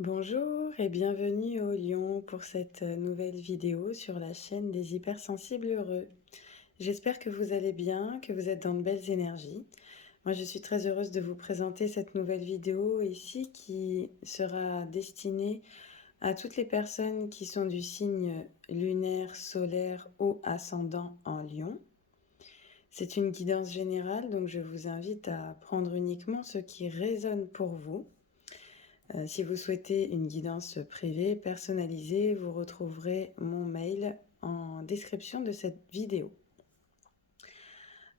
Bonjour et bienvenue au Lion pour cette nouvelle vidéo sur la chaîne des hypersensibles heureux. J'espère que vous allez bien, que vous êtes dans de belles énergies. Moi, je suis très heureuse de vous présenter cette nouvelle vidéo ici qui sera destinée à toutes les personnes qui sont du signe lunaire, solaire ou ascendant en Lion. C'est une guidance générale, donc je vous invite à prendre uniquement ce qui résonne pour vous. Si vous souhaitez une guidance privée, personnalisée, vous retrouverez mon mail en description de cette vidéo.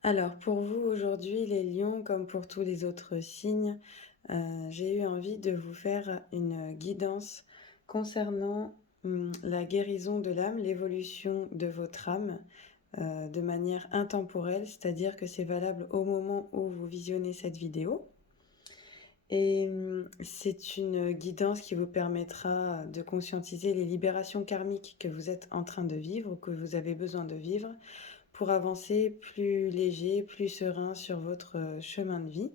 Alors pour vous aujourd'hui les lions, comme pour tous les autres signes, j'ai eu envie de vous faire une guidance concernant la guérison de l'âme, l'évolution de votre âme de manière intemporelle, c'est-à-dire que c'est valable au moment où vous visionnez cette vidéo. Et c'est une guidance qui vous permettra de conscientiser les libérations karmiques que vous êtes en train de vivre ou que vous avez besoin de vivre pour avancer plus léger, plus serein sur votre chemin de vie.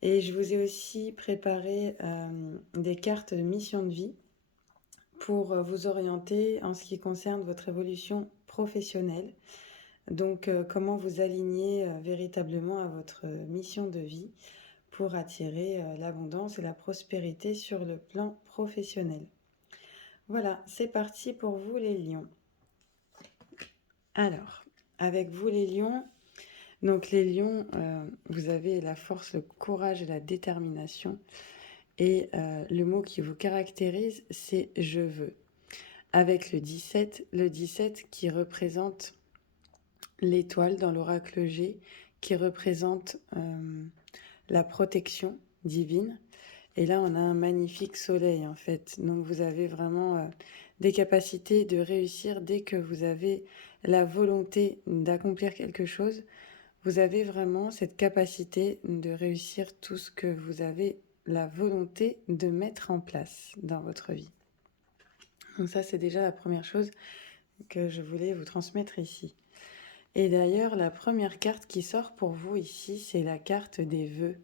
Et je vous ai aussi préparé des cartes de mission de vie pour vous orienter en ce qui concerne votre évolution professionnelle. Donc comment vous aligner véritablement à votre mission de vie pour attirer l'abondance et la prospérité sur le plan professionnel. Voilà, c'est parti pour vous les lions. Alors, avec vous les lions, donc les lions, vous avez la force, le courage et la détermination. Et le mot qui vous caractérise, c'est je veux. Avec le 17 qui représente l'étoile dans l'oracle G, qui représente la protection divine. Et là, on a un magnifique soleil, en fait. Donc, vous avez vraiment des capacités de réussir dès que vous avez la volonté d'accomplir quelque chose. Vous avez vraiment cette capacité de réussir tout ce que vous avez la volonté de mettre en place dans votre vie. Donc ça, c'est déjà la première chose que je voulais vous transmettre ici. Et d'ailleurs, la première carte qui sort pour vous ici, c'est la carte des vœux.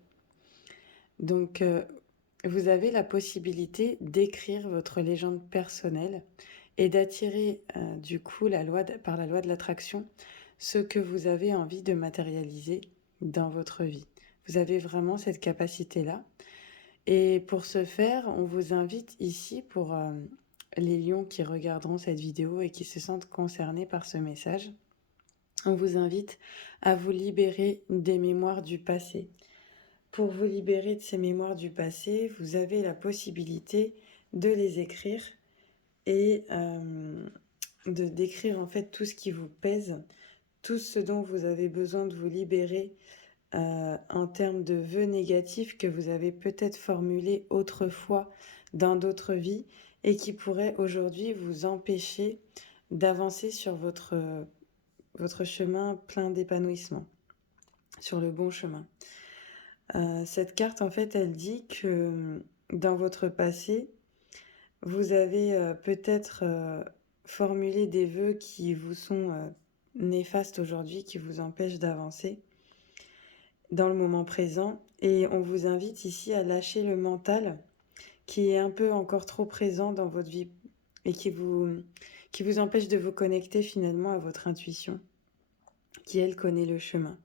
Donc, vous avez la possibilité d'écrire votre légende personnelle et d'attirer du coup par la loi de l'attraction ce que vous avez envie de matérialiser dans votre vie. Vous avez vraiment cette capacité-là. Et pour ce faire, on vous invite ici pour les lions qui regarderont cette vidéo et qui se sentent concernés par ce message, on vous invite à vous libérer des mémoires du passé. Pour vous libérer de ces mémoires du passé, vous avez la possibilité de les écrire et de décrire en fait tout ce qui vous pèse, tout ce dont vous avez besoin de vous libérer en termes de vœux négatifs que vous avez peut-être formulés autrefois dans d'autres vies et qui pourraient aujourd'hui vous empêcher d'avancer sur votre chemin plein d'épanouissement, sur le bon chemin. Cette carte, en fait, elle dit que dans votre passé, vous avez peut-être formulé des vœux qui vous sont néfastes aujourd'hui, qui vous empêchent d'avancer dans le moment présent. Et on vous invite ici à lâcher le mental qui est un peu encore trop présent dans votre vie et qui vous empêche de vous connecter finalement à votre intuition, qui elle connaît le chemin.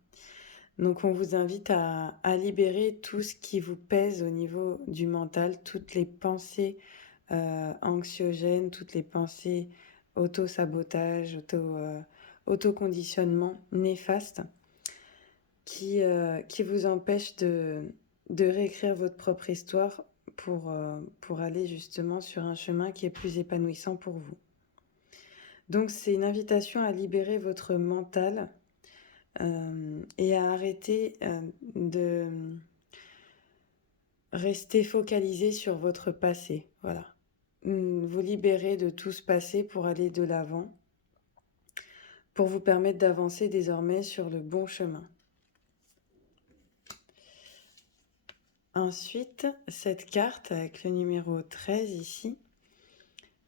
Donc on vous invite à libérer tout ce qui vous pèse au niveau du mental, toutes les pensées anxiogènes, toutes les pensées auto-sabotage, auto-conditionnement néfastes qui vous empêchent de réécrire votre propre histoire pour aller justement sur un chemin qui est plus épanouissant pour vous. Donc c'est une invitation à libérer votre mental et à arrêter de rester focalisé sur votre passé. Voilà. Vous libérer de tout ce passé pour aller de l'avant, pour vous permettre d'avancer désormais sur le bon chemin. Ensuite, cette carte avec le numéro 13 ici,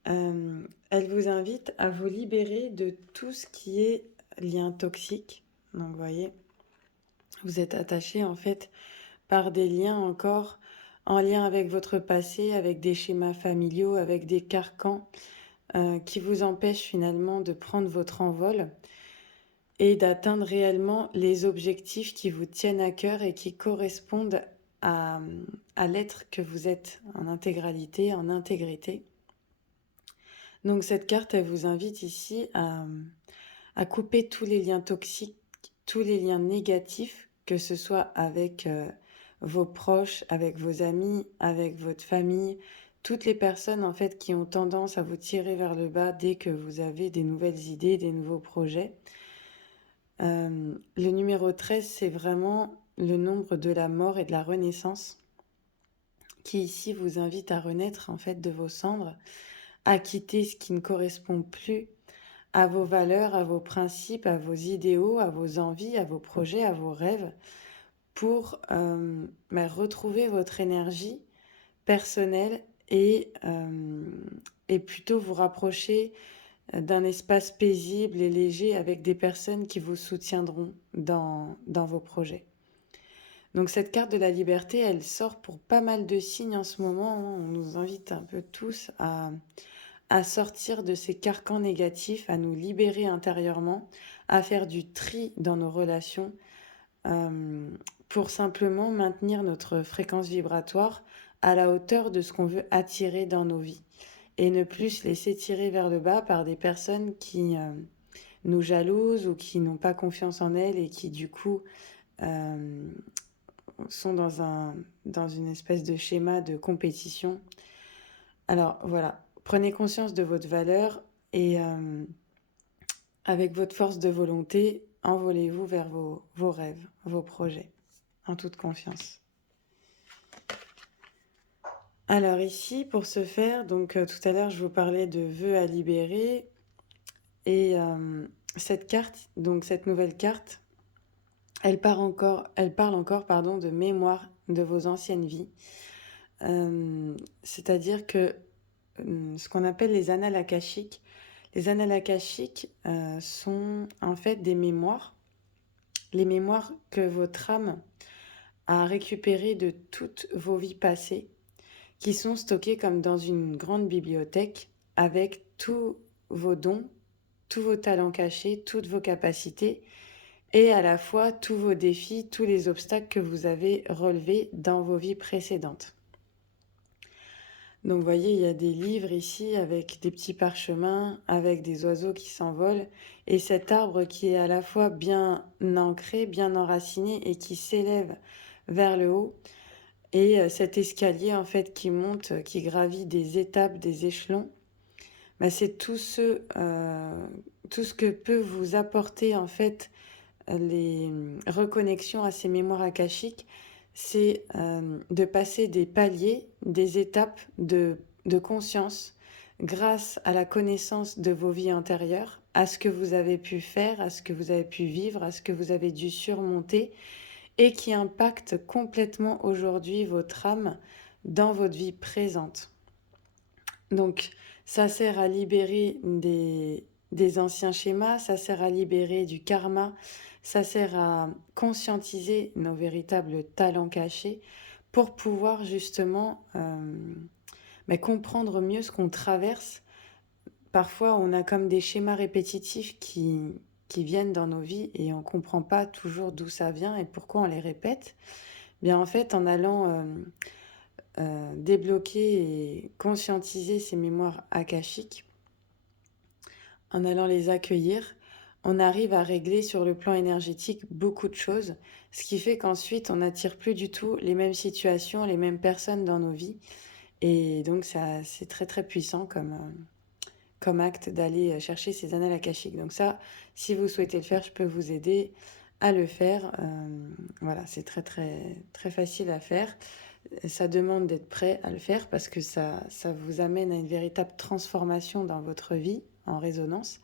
elle vous invite à vous libérer de tout ce qui est lien toxique. Donc, vous voyez, vous êtes attaché en fait par des liens encore en lien avec votre passé, avec des schémas familiaux, avec des carcans qui vous empêchent finalement de prendre votre envol et d'atteindre réellement les objectifs qui vous tiennent à cœur et qui correspondent à, à l'être que vous êtes en intégralité, en intégrité. Donc cette carte, elle vous invite ici à couper tous les liens toxiques, tous les liens négatifs, que ce soit avec vos proches, avec vos amis, avec votre famille, toutes les personnes en fait qui ont tendance à vous tirer vers le bas dès que vous avez des nouvelles idées, des nouveaux projets. Le numéro 13, c'est vraiment le nombre de la mort et de la renaissance qui ici vous invite à renaître en fait de vos cendres, à quitter ce qui ne correspond plus à vos valeurs, à vos principes, à vos idéaux, à vos envies, à vos projets, à vos rêves, pour retrouver votre énergie personnelle et plutôt vous rapprocher d'un espace paisible et léger avec des personnes qui vous soutiendront dans vos projets. Donc cette carte de la liberté, elle sort pour pas mal de signes en ce moment. On nous invite un peu tous à sortir de ces carcans négatifs, à nous libérer intérieurement, à faire du tri dans nos relations, pour simplement maintenir notre fréquence vibratoire à la hauteur de ce qu'on veut attirer dans nos vies et ne plus se laisser tirer vers le bas par des personnes qui nous jalousent ou qui n'ont pas confiance en elles et qui du coup sont dans une espèce de schéma de compétition. Alors voilà, prenez conscience de votre valeur et avec votre force de volonté, envolez-vous vers vos rêves, vos projets, en toute confiance. Alors ici, pour ce faire, donc tout à l'heure, je vous parlais de vœux à libérer. Et cette carte, donc cette nouvelle carte, elle parle encore pardon, de mémoire de vos anciennes vies. C'est-à-dire que ce qu'on appelle les annales akashiques, les annales akashiques sont en fait des mémoires, les mémoires que votre âme a récupérées de toutes vos vies passées, qui sont stockées comme dans une grande bibliothèque avec tous vos dons, tous vos talents cachés, toutes vos capacités et à la fois tous vos défis, tous les obstacles que vous avez relevés dans vos vies précédentes. Donc vous voyez, il y a des livres ici avec des petits parchemins, avec des oiseaux qui s'envolent et cet arbre qui est à la fois bien ancré, bien enraciné et qui s'élève vers le haut. Et cet escalier en fait qui monte, qui gravit des étapes, des échelons, c'est tout ce que peut vous apporter en fait les reconnexions à ces mémoires akashiques, c'est de passer des paliers, des étapes de conscience grâce à la connaissance de vos vies antérieures, à ce que vous avez pu faire, à ce que vous avez pu vivre, à ce que vous avez dû surmonter et qui impacte complètement aujourd'hui votre âme dans votre vie présente. Donc, ça sert à libérer des anciens schémas, ça sert à libérer du karma, ça sert à conscientiser nos véritables talents cachés pour pouvoir justement comprendre mieux ce qu'on traverse. Parfois, on a comme des schémas répétitifs qui viennent dans nos vies et on ne comprend pas toujours d'où ça vient et pourquoi on les répète. Bien, en fait, en allant débloquer et conscientiser ces mémoires akashiques, en allant les accueillir, on arrive à régler sur le plan énergétique beaucoup de choses, ce qui fait qu'ensuite on n'attire plus du tout les mêmes situations, les mêmes personnes dans nos vies. Et donc c'est très très puissant comme acte d'aller chercher ces annales akashiques. Donc ça, si vous souhaitez le faire, je peux vous aider à le faire. Voilà, c'est très très très facile à faire. Ça demande d'être prêt à le faire parce que ça vous amène à une véritable transformation dans votre vie en résonance.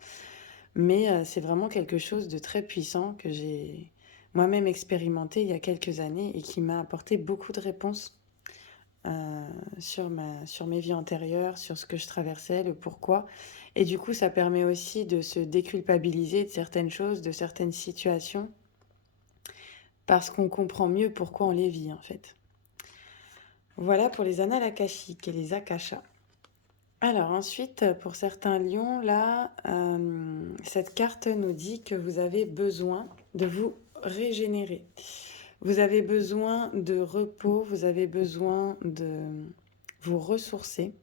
Mais c'est vraiment quelque chose de très puissant que j'ai moi-même expérimenté il y a quelques années et qui m'a apporté beaucoup de réponses sur mes vies antérieures, sur ce que je traversais, le pourquoi. Et du coup, ça permet aussi de se déculpabiliser de certaines choses, de certaines situations, parce qu'on comprend mieux pourquoi on les vit en fait. Voilà pour les annales akashiques et les akashas. Alors ensuite, pour certains lions, là, cette carte nous dit que vous avez besoin de vous régénérer. Vous avez besoin de repos, vous avez besoin de vous ressourcer.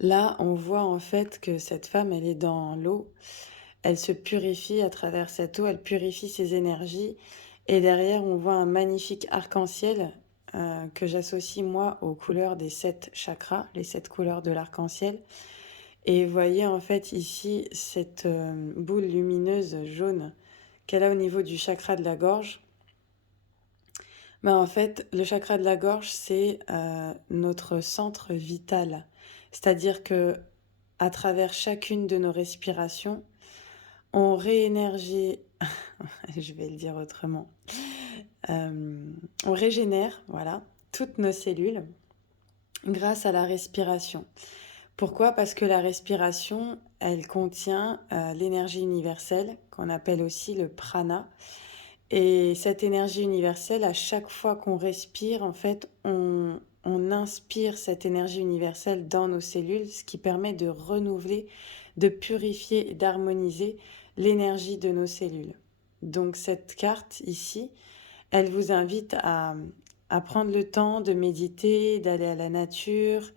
Là, on voit en fait que cette femme, elle est dans l'eau. Elle se purifie à travers cette eau, elle purifie ses énergies. Et derrière, on voit un magnifique arc-en-ciel que j'associe moi aux couleurs des 7 chakras, les 7 couleurs de l'arc-en-ciel. Et vous voyez en fait ici cette boule lumineuse jaune qu'elle a au niveau du chakra de la gorge. Ben, en fait, le chakra de la gorge, c'est notre centre vital. C'est-à-dire que à travers chacune de nos respirations, on réénergie, je vais le dire autrement, on régénère, voilà, toutes nos cellules grâce à la respiration. Pourquoi? Parce que la respiration, elle contient l'énergie universelle, qu'on appelle aussi le prana. Et cette énergie universelle, à chaque fois qu'on respire, en fait, on inspire cette énergie universelle dans nos cellules, ce qui permet de renouveler, de purifier et d'harmoniser l'énergie de nos cellules. Donc cette carte ici, elle vous invite à prendre le temps de méditer, d'aller à la nature,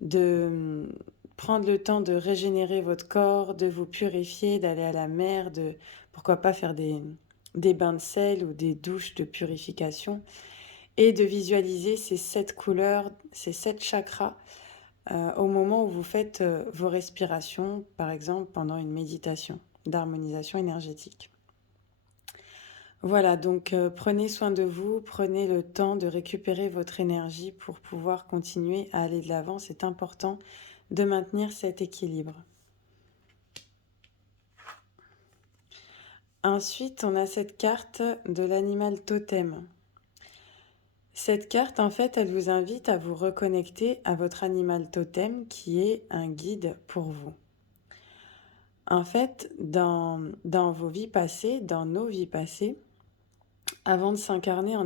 de prendre le temps de régénérer votre corps, de vous purifier, d'aller à la mer, de pourquoi pas faire des bains de sel ou des douches de purification et de visualiser ces 7 couleurs, ces 7 chakras au moment où vous faites vos respirations, par exemple pendant une méditation d'harmonisation énergétique. Voilà, donc prenez soin de vous, prenez le temps de récupérer votre énergie pour pouvoir continuer à aller de l'avant. C'est important de maintenir cet équilibre. Ensuite, on a cette carte de l'animal totem. Cette carte, en fait, elle vous invite à vous reconnecter à votre animal totem qui est un guide pour vous. En fait, dans vos vies passées, dans nos vies passées, avant de s'incarner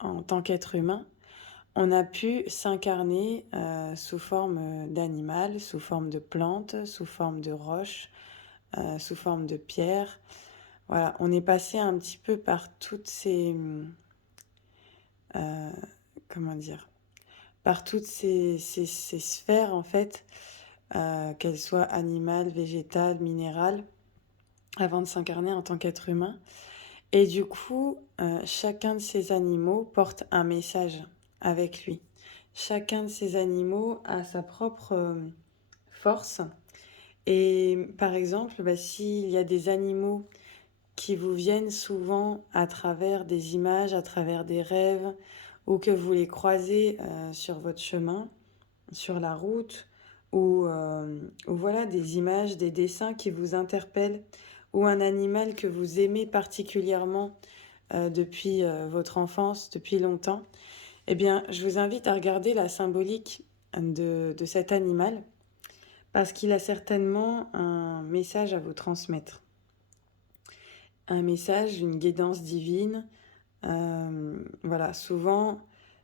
en tant qu'être humain, on a pu s'incarner sous forme d'animal, sous forme de plante, sous forme de roche, sous forme de pierre. Voilà, on est passé un petit peu par toutes ces... comment dire? Par toutes ces sphères, en fait, qu'elles soient animales, végétales, minérales, avant de s'incarner en tant qu'être humain. Et du coup, chacun de ces animaux porte un message avec lui. Chacun de ces animaux a sa propre force. Et par exemple, s'il y a des animaux qui vous viennent souvent à travers des images, à travers des rêves, ou que vous les croisez sur votre chemin, sur la route, ou voilà des images, des dessins qui vous interpellent, ou un animal que vous aimez particulièrement depuis votre enfance, depuis longtemps, eh bien, je vous invite à regarder la symbolique de cet animal, parce qu'il a certainement un message à vous transmettre. Un message, une guidance divine. Voilà, souvent,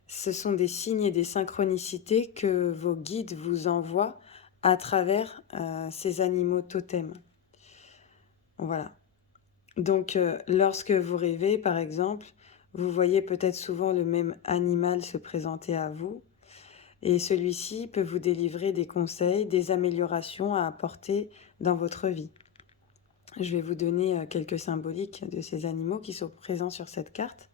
ce sont des signes et des synchronicités que vos guides vous envoient à travers ces animaux totems. Voilà. Donc, lorsque vous rêvez, par exemple, vous voyez peut-être souvent le même animal se présenter à vous, et celui-ci peut vous délivrer des conseils, des améliorations à apporter dans votre vie. Je vais vous donner quelques symboliques de ces animaux qui sont présents sur cette carte.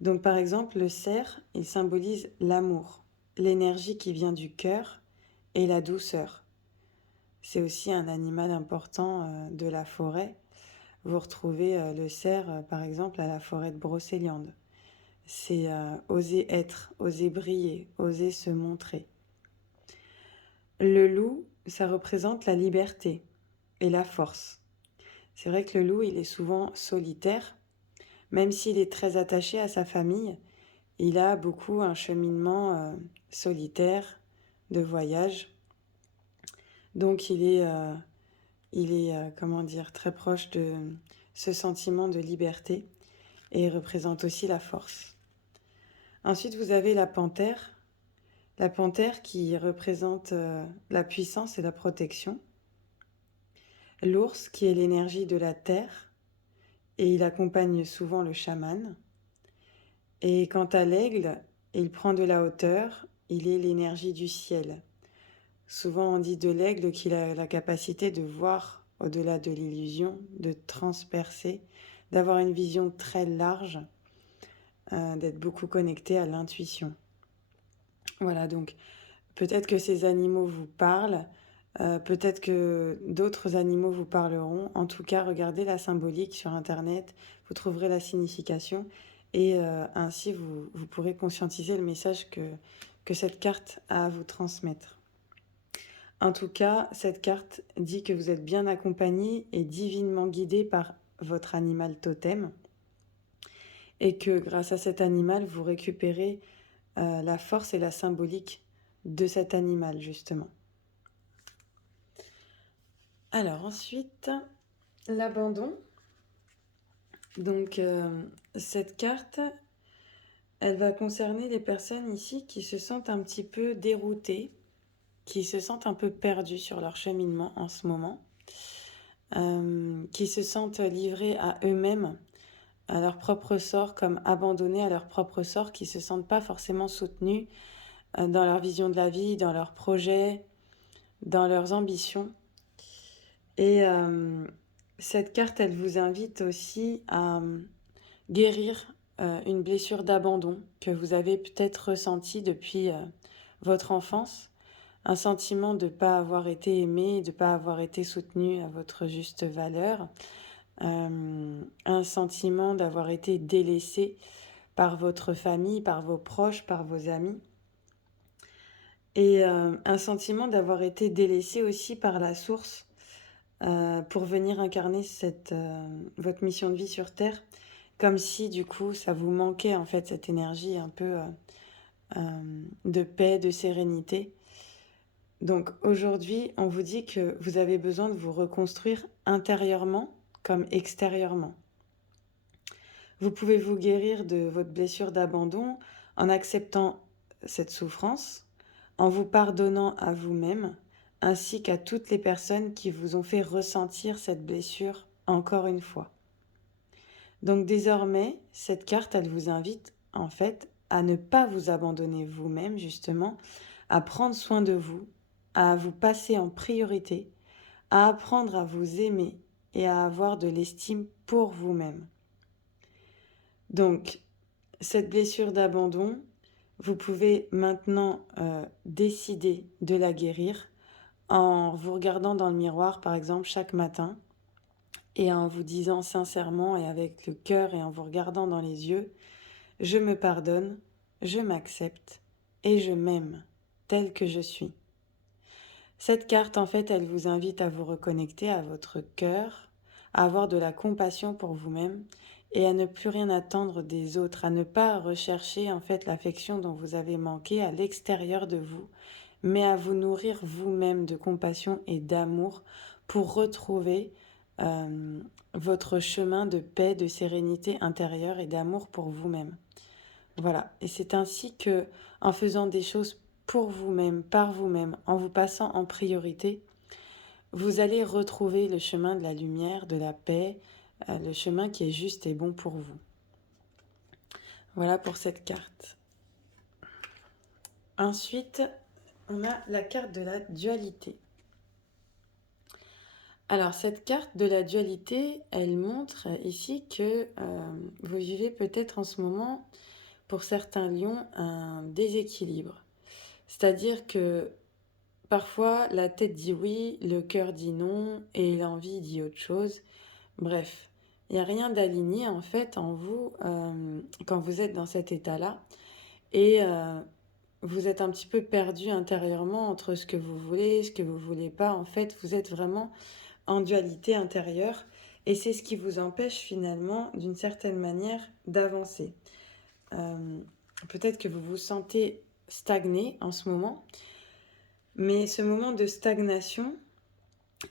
Donc par exemple, le cerf, il symbolise l'amour, l'énergie qui vient du cœur et la douceur. C'est aussi un animal important de la forêt. Vous retrouvez le cerf, par exemple, à la forêt de Brocéliande. C'est oser être, oser briller, oser se montrer. Le loup, ça représente la liberté et la force. C'est vrai que le loup, il est souvent solitaire, même s'il est très attaché à sa famille. Il a beaucoup un cheminement solitaire de voyage. Donc il est comment dire, très proche de ce sentiment de liberté et il représente aussi la force. Ensuite, vous avez la panthère. La panthère qui représente la puissance et la protection. L'ours qui est l'énergie de la terre et il accompagne souvent le chaman. Et quant à l'aigle, il prend de la hauteur, il est l'énergie du ciel. Souvent on dit de l'aigle qu'il a la capacité de voir au-delà de l'illusion, de transpercer, d'avoir une vision très large, d'être beaucoup connecté à l'intuition. Voilà, donc peut-être que ces animaux vous parlent, peut-être que d'autres animaux vous parleront. En tout cas, regardez la symbolique sur Internet, vous trouverez la signification et ainsi vous pourrez conscientiser le message que cette carte a à vous transmettre. En tout cas, cette carte dit que vous êtes bien accompagné et divinement guidé par votre animal totem et que grâce à cet animal, vous récupérez la force et la symbolique de cet animal, justement. Alors ensuite, l'abandon. Donc cette carte, elle va concerner les personnes ici qui se sentent un petit peu déroutées, qui se sentent un peu perdues sur leur cheminement en ce moment, qui se sentent livrées à eux-mêmes, à leur propre sort, comme abandonnés à leur propre sort, qui ne se sentent pas forcément soutenus dans leur vision de la vie, dans leurs projets, dans leurs ambitions. Et cette carte, elle vous invite aussi à guérir une blessure d'abandon que vous avez peut-être ressentie depuis votre enfance, un sentiment de ne pas avoir été aimé, de ne pas avoir été soutenu à votre juste valeur, un sentiment d'avoir été délaissé par votre famille, par vos proches, par vos amis, et un sentiment d'avoir été délaissé aussi par la source pour venir incarner votre mission de vie sur Terre, comme si du coup ça vous manquait en fait cette énergie un peu de paix, de sérénité. Donc aujourd'hui, on vous dit que vous avez besoin de vous reconstruire intérieurement comme extérieurement. Vous pouvez vous guérir de votre blessure d'abandon en acceptant cette souffrance, en vous pardonnant à vous-même, ainsi qu'à toutes les personnes qui vous ont fait ressentir cette blessure encore une fois. Donc désormais, cette carte, elle vous invite en fait à ne pas vous abandonner vous-même, justement, à prendre soin de vous, à vous passer en priorité, à apprendre à vous aimer et à avoir de l'estime pour vous-même. Donc, cette blessure d'abandon, vous pouvez maintenant décider de la guérir en vous regardant dans le miroir, par exemple, chaque matin, et en vous disant sincèrement et avec le cœur et en vous regardant dans les yeux, je me pardonne, je m'accepte et je m'aime tel que je suis. Cette carte, en fait, elle vous invite à vous reconnecter à votre cœur, à avoir de la compassion pour vous-même et à ne plus rien attendre des autres, à ne pas rechercher, en fait, l'affection dont vous avez manqué à l'extérieur de vous, mais à vous nourrir vous-même de compassion et d'amour pour retrouver votre chemin de paix, de sérénité intérieure et d'amour pour vous-même. Voilà, et c'est ainsi que, en faisant des choses pour vous-même, par vous-même, en vous passant en priorité, vous allez retrouver le chemin de la lumière, de la paix, le chemin qui est juste et bon pour vous. Voilà pour cette carte. Ensuite, on a la carte de la dualité. Alors, cette carte de la dualité, elle montre ici que vous vivez peut-être en ce moment, pour certains lions, un déséquilibre. C'est-à-dire que parfois, la tête dit oui, le cœur dit non et l'envie dit autre chose. Bref, il n'y a rien d'aligné en fait en vous quand vous êtes dans cet état-là. Et vous êtes un petit peu perdu intérieurement entre ce que vous voulez, ce que vous ne voulez pas. En fait, vous êtes vraiment en dualité intérieure. Et c'est ce qui vous empêche finalement, d'une certaine manière, d'avancer. Peut-être que vous vous sentez stagné en ce moment. Mais ce moment de stagnation,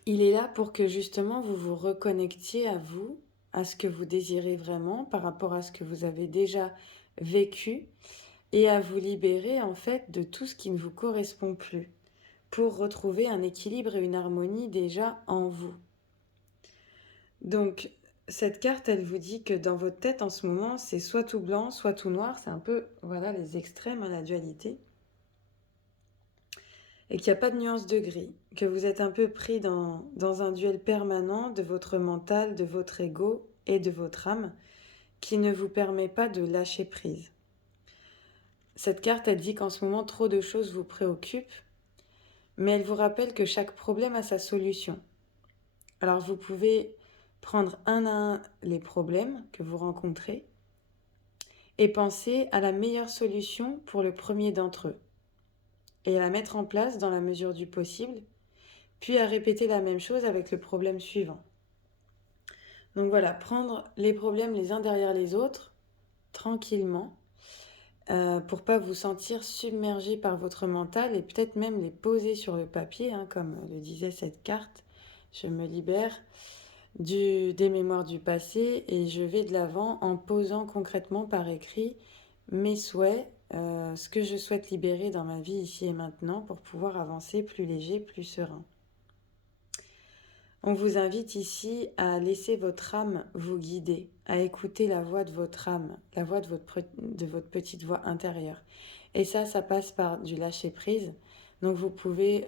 il est là pour que justement vous vous reconnectiez à vous, à ce que vous désirez vraiment par rapport à ce que vous avez déjà vécu et à vous libérer en fait de tout ce qui ne vous correspond plus pour retrouver un équilibre et une harmonie déjà en vous. Donc, cette carte, elle vous dit que dans votre tête en ce moment, c'est soit tout blanc, soit tout noir. C'est un peu, voilà, les extrêmes, la dualité. Et qu'il n'y a pas de nuance de gris. Que vous êtes un peu pris dans un duel permanent de votre mental, de votre ego et de votre âme qui ne vous permet pas de lâcher prise. Cette carte, elle dit qu'en ce moment, trop de choses vous préoccupent, mais elle vous rappelle que chaque problème a sa solution. Alors, vous pouvez prendre un à un les problèmes que vous rencontrez et penser à la meilleure solution pour le premier d'entre eux et à la mettre en place dans la mesure du possible, puis à répéter la même chose avec le problème suivant. Donc voilà, prendre les problèmes les uns derrière les autres, tranquillement, pour pas vous sentir submergé par votre mental et peut-être même les poser sur le papier, comme le disait cette carte. Je me libère des mémoires du passé et je vais de l'avant en posant concrètement par écrit mes souhaits, ce que je souhaite libérer dans ma vie ici et maintenant pour pouvoir avancer plus léger, plus serein. On vous invite ici à laisser votre âme vous guider, à écouter la voix de votre âme, la voix de votre petite voix intérieure. Et ça passe par du lâcher-prise. Donc vous pouvez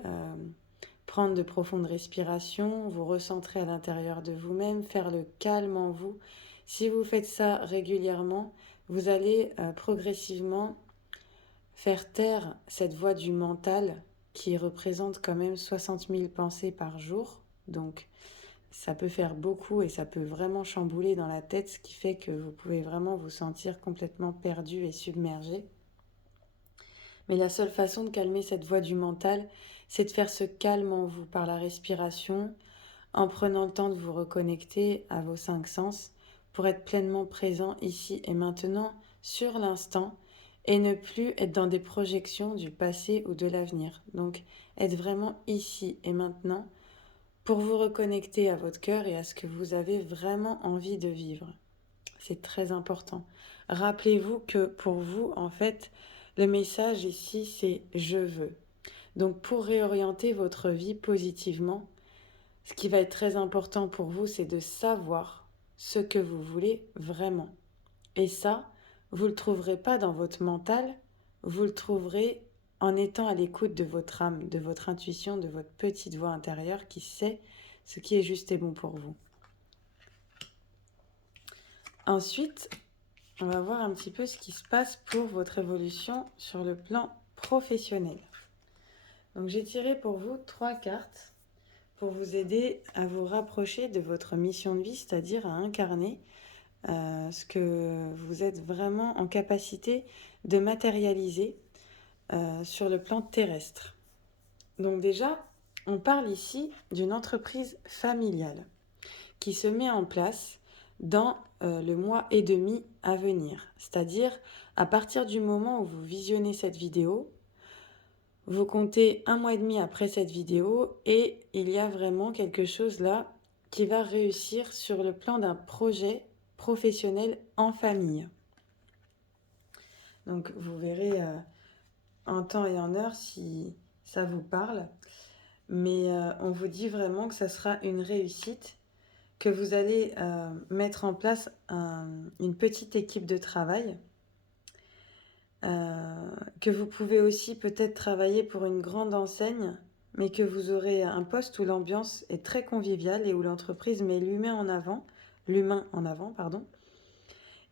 prendre de profondes respirations, vous recentrer à l'intérieur de vous-même, faire le calme en vous. Si vous faites ça régulièrement, vous allez progressivement faire taire cette voix du mental qui représente quand même 60 000 pensées par jour. Donc ça peut faire beaucoup et ça peut vraiment chambouler dans la tête, ce qui fait que vous pouvez vraiment vous sentir complètement perdu et submergé. Mais la seule façon de calmer cette voix du mental, c'est de faire ce calme en vous par la respiration, en prenant le temps de vous reconnecter à vos 5 sens pour être pleinement présent ici et maintenant, sur l'instant, et ne plus être dans des projections du passé ou de l'avenir. Donc, être vraiment ici et maintenant pour vous reconnecter à votre cœur et à ce que vous avez vraiment envie de vivre. C'est très important. Rappelez-vous que pour vous, en fait, le message ici, c'est « je veux ». Donc, pour réorienter votre vie positivement, ce qui va être très important pour vous, c'est de savoir ce que vous voulez vraiment. Et ça, vous ne le trouverez pas dans votre mental, vous le trouverez en étant à l'écoute de votre âme, de votre intuition, de votre petite voix intérieure qui sait ce qui est juste et bon pour vous. Ensuite, on va voir un petit peu ce qui se passe pour votre évolution sur le plan professionnel. Donc j'ai tiré pour vous 3 cartes pour vous aider à vous rapprocher de votre mission de vie, c'est-à-dire à incarner ce que vous êtes vraiment en capacité de matérialiser sur le plan terrestre. Donc déjà, on parle ici d'une entreprise familiale qui se met en place dans le mois et demi à venir. C'est-à-dire, à partir du moment où vous visionnez cette vidéo, vous comptez 1 mois et demi après cette vidéo et il y a vraiment quelque chose là qui va réussir sur le plan d'un projet professionnel en famille. Donc vous verrez en temps et en heure si ça vous parle. Mais on vous dit vraiment que ça sera une réussite, que vous allez mettre en place une petite équipe de travail, que vous pouvez aussi peut-être travailler pour une grande enseigne, mais que vous aurez un poste où l'ambiance est très conviviale et où l'entreprise met l'humain en avant,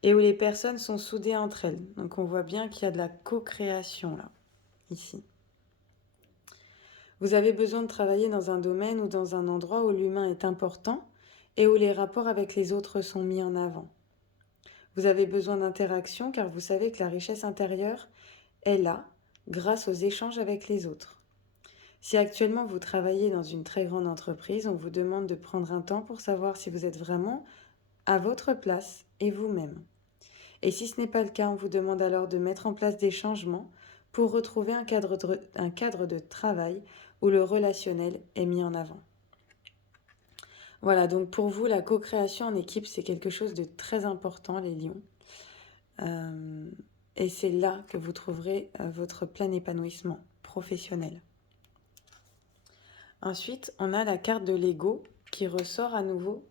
et où les personnes sont soudées entre elles. Donc on voit bien qu'il y a de la co-création là, ici. Vous avez besoin de travailler dans un domaine ou dans un endroit où l'humain est important et où les rapports avec les autres sont mis en avant. Vous avez besoin d'interaction car vous savez que la richesse intérieure est là grâce aux échanges avec les autres. Si actuellement vous travaillez dans une très grande entreprise, on vous demande de prendre un temps pour savoir si vous êtes vraiment à votre place et vous-même. Et si ce n'est pas le cas, on vous demande alors de mettre en place des changements pour retrouver un cadre de travail où le relationnel est mis en avant. Voilà, donc pour vous, la co-création en équipe, c'est quelque chose de très important, les lions. et c'est là que vous trouverez votre plein épanouissement professionnel. Ensuite, on a la carte de l'ego qui ressort à nouveau.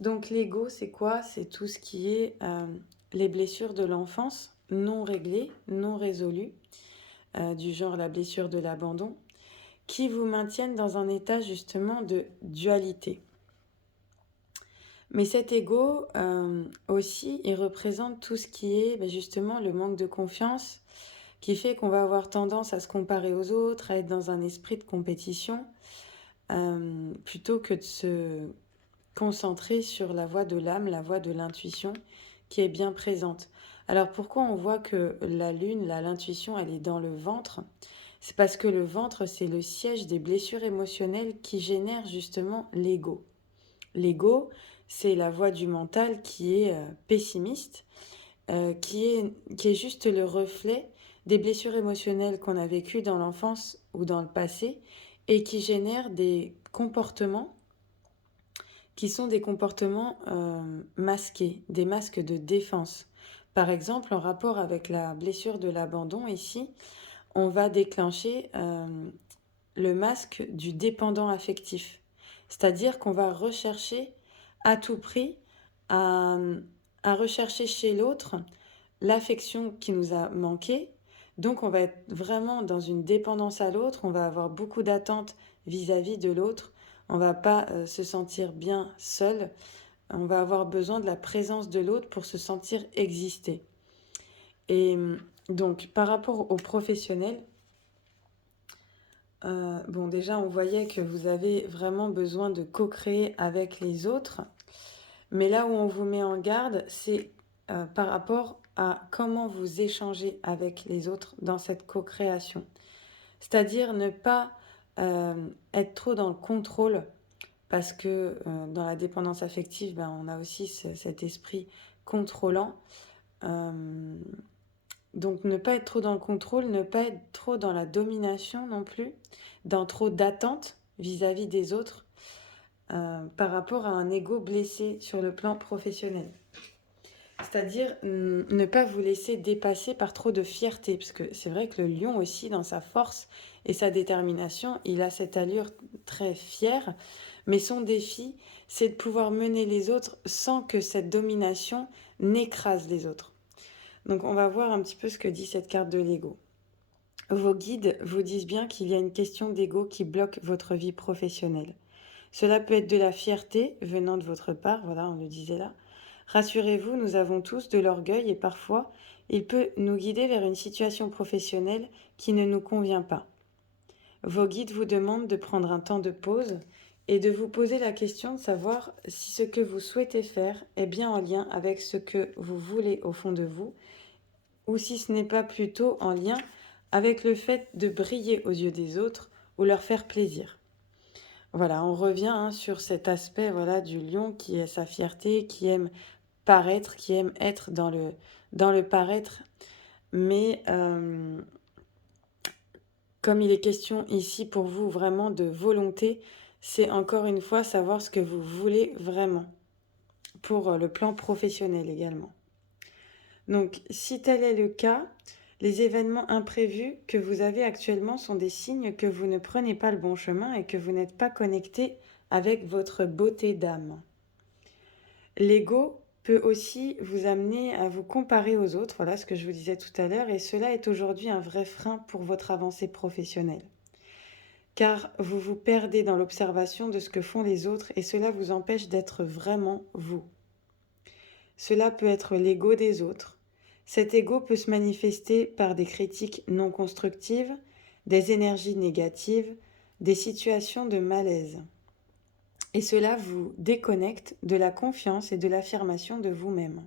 Donc l'ego, c'est quoi? C'est tout ce qui est les blessures de l'enfance non réglées, non résolues, du genre la blessure de l'abandon, qui vous maintiennent dans un état justement de dualité. Mais cet ego aussi, il représente tout ce qui est justement le manque de confiance, qui fait qu'on va avoir tendance à se comparer aux autres, à être dans un esprit de compétition, plutôt que de se concentrer sur la voie de l'âme, la voie de l'intuition, qui est bien présente. Alors pourquoi on voit que la lune, l'intuition, elle est dans le ventre? C'est parce que le ventre, c'est le siège des blessures émotionnelles qui génèrent justement l'ego. L'ego, c'est la voie du mental qui est pessimiste, qui est juste le reflet des blessures émotionnelles qu'on a vécues dans l'enfance ou dans le passé et qui génèrent des comportements qui sont des comportements masqués, des masques de défense. Par exemple, en rapport avec la blessure de l'abandon, ici, on va déclencher le masque du dépendant affectif. C'est-à-dire qu'on va rechercher à tout prix à, à rechercher chez l'autre l'affection qui nous a manqué. Donc on va être vraiment dans une dépendance à l'autre, on va avoir beaucoup d'attentes vis-à-vis de l'autre, on ne va pas se sentir bien seul, on va avoir besoin de la présence de l'autre pour se sentir exister. Et donc par rapport aux professionnels, bon déjà on voyait que vous avez vraiment besoin de co-créer avec les autres, mais là où on vous met en garde, c'est par rapport à comment vous échangez avec les autres dans cette co-création. C'est-à-dire ne pas être trop dans le contrôle, parce que dans la dépendance affective, ben, on a aussi cet esprit contrôlant. Donc ne pas être trop dans le contrôle, ne pas être trop dans la domination non plus, dans trop d'attentes vis-à-vis des autres par rapport à un ego blessé sur le plan professionnel. C'est-à-dire ne pas vous laisser dépasser par trop de fierté, parce que c'est vrai que le lion aussi, dans sa force et sa détermination, il a cette allure très fière, mais son défi, c'est de pouvoir mener les autres sans que cette domination n'écrase les autres. Donc on va voir un petit peu ce que dit cette carte de l'ego. Vos guides vous disent bien qu'il y a une question d'ego qui bloque votre vie professionnelle. Cela peut être de la fierté venant de votre part, voilà, on le disait là. Rassurez-vous, nous avons tous de l'orgueil et parfois, il peut nous guider vers une situation professionnelle qui ne nous convient pas. Vos guides vous demandent de prendre un temps de pause et de vous poser la question de savoir si ce que vous souhaitez faire est bien en lien avec ce que vous voulez au fond de vous, ou si ce n'est pas plutôt en lien avec le fait de briller aux yeux des autres ou leur faire plaisir. Voilà, on revient sur cet aspect du lion qui est sa fierté, qui aime paraître, qui aime être dans le paraître. Mais comme il est question ici pour vous vraiment de volonté, c'est encore une fois savoir ce que vous voulez vraiment pour le plan professionnel également. Donc si tel est le cas, les événements imprévus que vous avez actuellement sont des signes que vous ne prenez pas le bon chemin et que vous n'êtes pas connecté avec votre beauté d'âme. L'ego peut aussi vous amener à vous comparer aux autres, voilà ce que je vous disais tout à l'heure, et cela est aujourd'hui un vrai frein pour votre avancée professionnelle. Car vous vous perdez dans l'observation de ce que font les autres et cela vous empêche d'être vraiment vous. Cela peut être l'ego des autres. Cet ego peut se manifester par des critiques non constructives, des énergies négatives, des situations de malaise. Et cela vous déconnecte de la confiance et de l'affirmation de vous-même.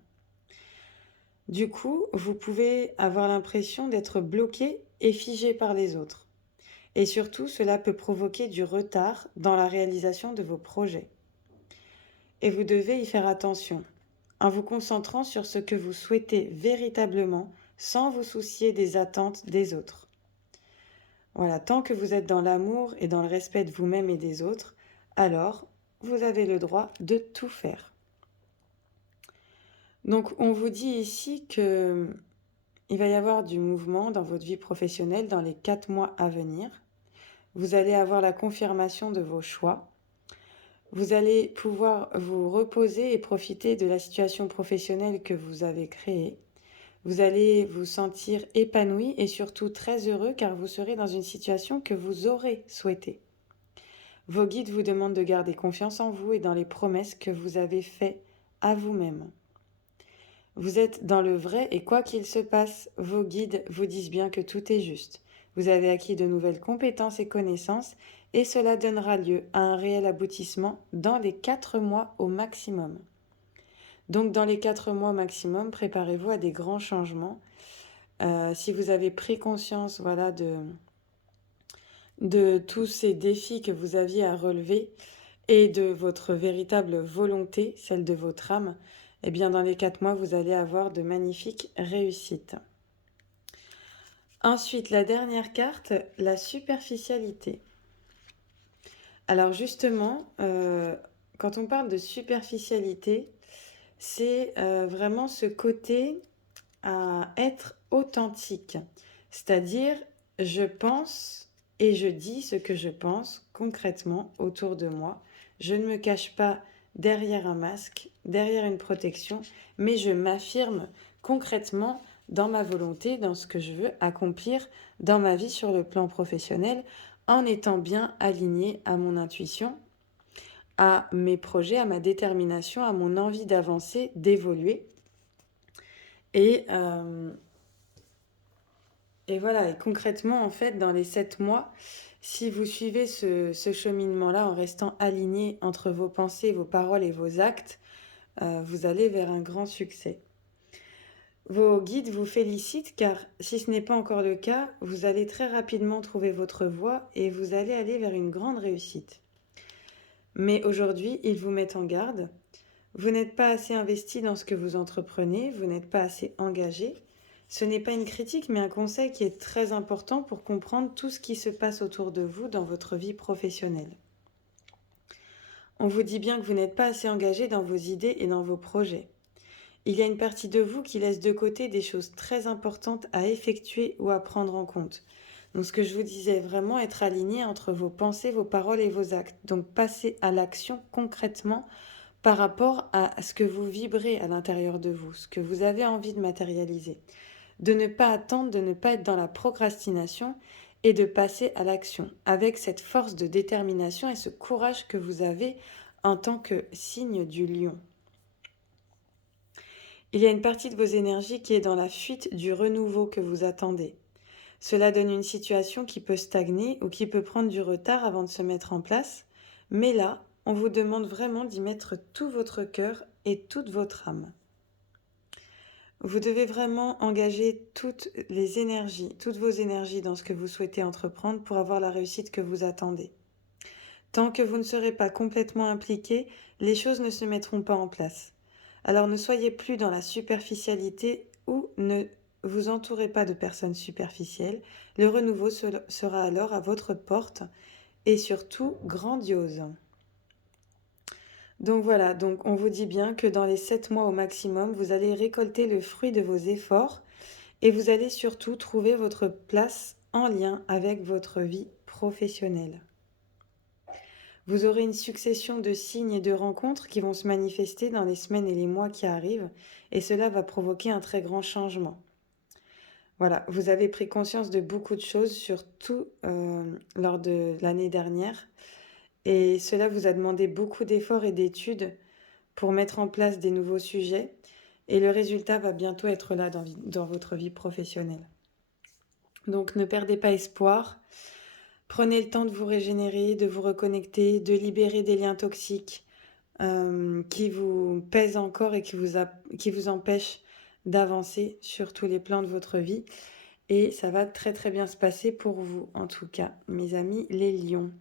Du coup, vous pouvez avoir l'impression d'être bloqué et figé par les autres. Et surtout, cela peut provoquer du retard dans la réalisation de vos projets. Et vous devez y faire attention, en vous concentrant sur ce que vous souhaitez véritablement, sans vous soucier des attentes des autres. Voilà, tant que vous êtes dans l'amour et dans le respect de vous-même et des autres, alors vous avez le droit de tout faire. Donc on vous dit ici que il va y avoir du mouvement dans votre vie professionnelle dans les 4 mois à venir. Vous allez avoir la confirmation de vos choix. Vous allez pouvoir vous reposer et profiter de la situation professionnelle que vous avez créée. Vous allez vous sentir épanoui et surtout très heureux car vous serez dans une situation que vous aurez souhaitée. Vos guides vous demandent de garder confiance en vous et dans les promesses que vous avez faites à vous-même. Vous êtes dans le vrai et quoi qu'il se passe, vos guides vous disent bien que tout est juste. Vous avez acquis de nouvelles compétences et connaissances et cela donnera lieu à un réel aboutissement dans les 4 mois au maximum. Donc dans les 4 mois maximum, préparez-vous à des grands changements. Si vous avez pris conscience voilà, de tous ces défis que vous aviez à relever et de votre véritable volonté, celle de votre âme, eh bien dans les 4 mois, vous allez avoir de magnifiques réussites. Ensuite, la dernière carte, la superficialité. Alors justement, quand on parle de superficialité, c'est vraiment ce côté à être authentique. C'est-à-dire, je pense et je dis ce que je pense concrètement autour de moi. Je ne me cache pas derrière un masque, derrière une protection, mais je m'affirme concrètement dans ma volonté, dans ce que je veux accomplir dans ma vie sur le plan professionnel, en étant bien aligné à mon intuition, à mes projets, à ma détermination, à mon envie d'avancer, d'évoluer. Et, euh, et voilà, et concrètement, en fait, dans les 7 mois, si vous suivez ce cheminement-là en restant aligné entre vos pensées, vos paroles et vos actes, vous allez vers un grand succès. Vos guides vous félicitent car si ce n'est pas encore le cas, vous allez très rapidement trouver votre voie et vous allez aller vers une grande réussite. Mais aujourd'hui, ils vous mettent en garde. Vous n'êtes pas assez investi dans ce que vous entreprenez, vous n'êtes pas assez engagé. Ce n'est pas une critique, mais un conseil qui est très important pour comprendre tout ce qui se passe autour de vous dans votre vie professionnelle. On vous dit bien que vous n'êtes pas assez engagé dans vos idées et dans vos projets. Il y a une partie de vous qui laisse de côté des choses très importantes à effectuer ou à prendre en compte. Donc ce que je vous disais, vraiment être aligné entre vos pensées, vos paroles et vos actes. Donc passer à l'action concrètement par rapport à ce que vous vibrez à l'intérieur de vous, ce que vous avez envie de matérialiser. De ne pas attendre, de ne pas être dans la procrastination et de passer à l'action avec cette force de détermination et ce courage que vous avez en tant que signe du lion. Il y a une partie de vos énergies qui est dans la fuite du renouveau que vous attendez. Cela donne une situation qui peut stagner ou qui peut prendre du retard avant de se mettre en place, mais là, on vous demande vraiment d'y mettre tout votre cœur et toute votre âme. Vous devez vraiment engager toutes les énergies, toutes vos énergies dans ce que vous souhaitez entreprendre pour avoir la réussite que vous attendez. Tant que vous ne serez pas complètement impliqué, les choses ne se mettront pas en place. Alors ne soyez plus dans la superficialité ou ne vous entourez pas de personnes superficielles. Le renouveau sera alors à votre porte et surtout grandiose. Donc voilà, donc on vous dit bien que dans les 7 mois au maximum, vous allez récolter le fruit de vos efforts et vous allez surtout trouver votre place en lien avec votre vie professionnelle. Vous aurez une succession de signes et de rencontres qui vont se manifester dans les semaines et les mois qui arrivent et cela va provoquer un très grand changement. Voilà, vous avez pris conscience de beaucoup de choses, surtout lors de l'année dernière. Et cela vous a demandé beaucoup d'efforts et d'études pour mettre en place des nouveaux sujets. Et le résultat va bientôt être là dans votre vie professionnelle. Donc ne perdez pas espoir. Prenez le temps de vous régénérer, de vous reconnecter, de libérer des liens toxiques qui vous pèsent encore et qui vous empêchent d'avancer sur tous les plans de votre vie. Et ça va très très bien se passer pour vous, en tout cas, mes amis les lions.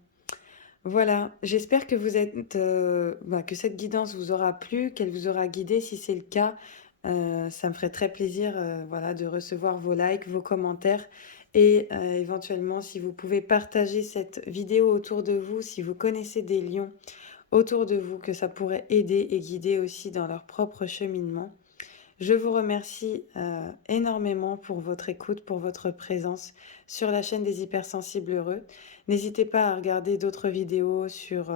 Voilà, j'espère que que cette guidance vous aura plu, qu'elle vous aura guidé. Si c'est le cas, ça me ferait très plaisir voilà, de recevoir vos likes, vos commentaires et éventuellement si vous pouvez partager cette vidéo autour de vous, si vous connaissez des lions autour de vous, que ça pourrait aider et guider aussi dans leur propre cheminement. Je vous remercie énormément pour votre écoute, pour votre présence sur la chaîne des hypersensibles heureux. N'hésitez pas à regarder d'autres vidéos sur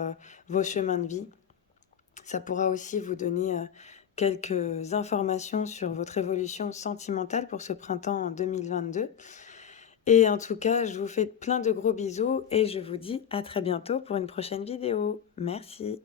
vos chemins de vie. Ça pourra aussi vous donner quelques informations sur votre évolution sentimentale pour ce printemps en 2022. Et en tout cas, je vous fais plein de gros bisous et je vous dis à très bientôt pour une prochaine vidéo. Merci.